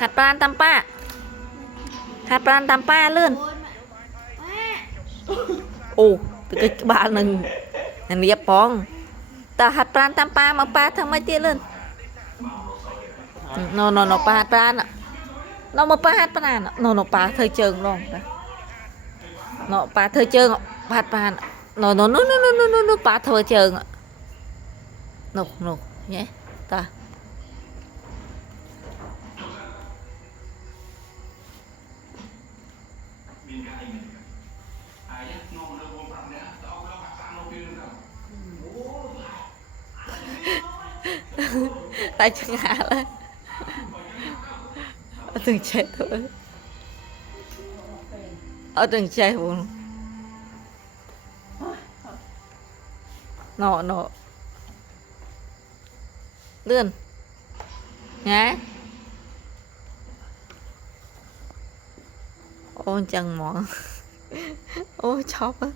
หัดปลานตำป้าหัดปลานตำป้าเลื่อนโอ้ตึกบ้านหนึ่งอันนี้ปองแต่หัดปลานตำป้ามาป้าทำไมเตี้ยเลื่อนนปลาหัดปลานอ่ะนมาปลาหัดปลานอ่ะนปลาเธอเจิงลองนะนปลาเธอเจิงหัดปลานนปลาเธอเจิงอ่ะนเนี่ยตาtại chẳng hạ lên ở từng chạy thôi ở từng chạy buồn nọ lươn nhá ôi chẳng mỏ ôi chóp á